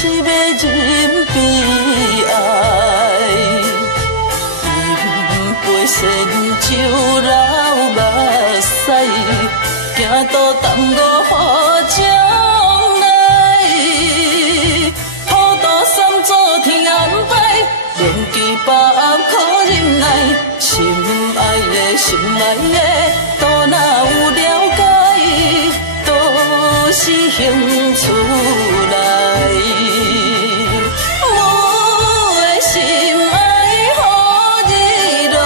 是要忍悲哀，饮杯仙酒流目屎，行到淡薄雨将来，普渡三祖天安排，连期百苦忍耐，心爱的心爱的，都哪有了解，都是幸出来。我的心爱予日拢，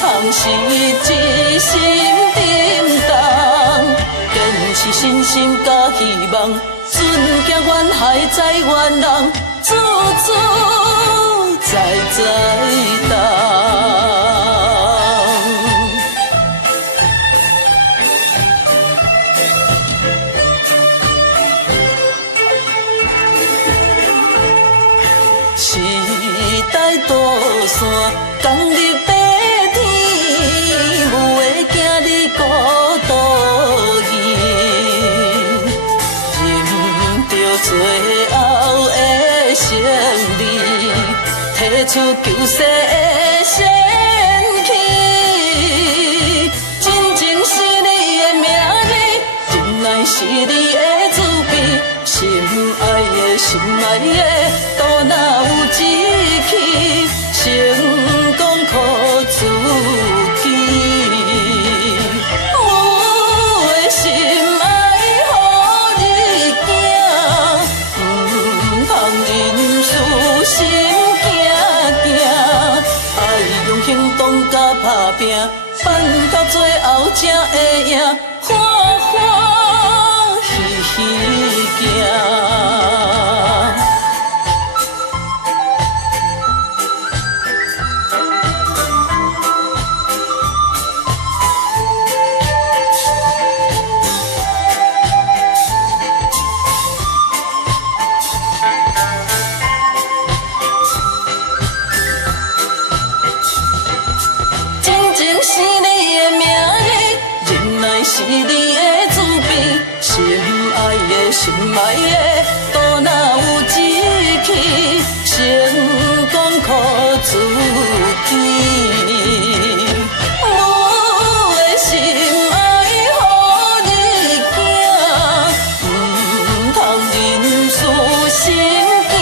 通是一心沉重，坚持信心甲希望，船行远海载远人，自在动。时代倒线，工日白天，有的今日孤独伊，忍着最后的胜利，提出救世的仙气。真情是你的名字，忍耐是你的慈悲，心爱的心爱的，都哪有志气，成功靠自己。我的心爱予日行，通认输心惊惊，爱用行动甲打拼，办到最后才会赢，欢欢喜喜行。是你的名字，忍耐是你的慈悲，心爱的心爱的，都哪有志气，成功靠自己。我的心爱予日行，通认输心惊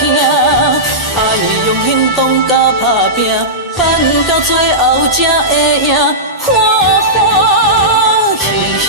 惊，爱用行动甲打拼。办到最后才会赢，欢欢喜喜。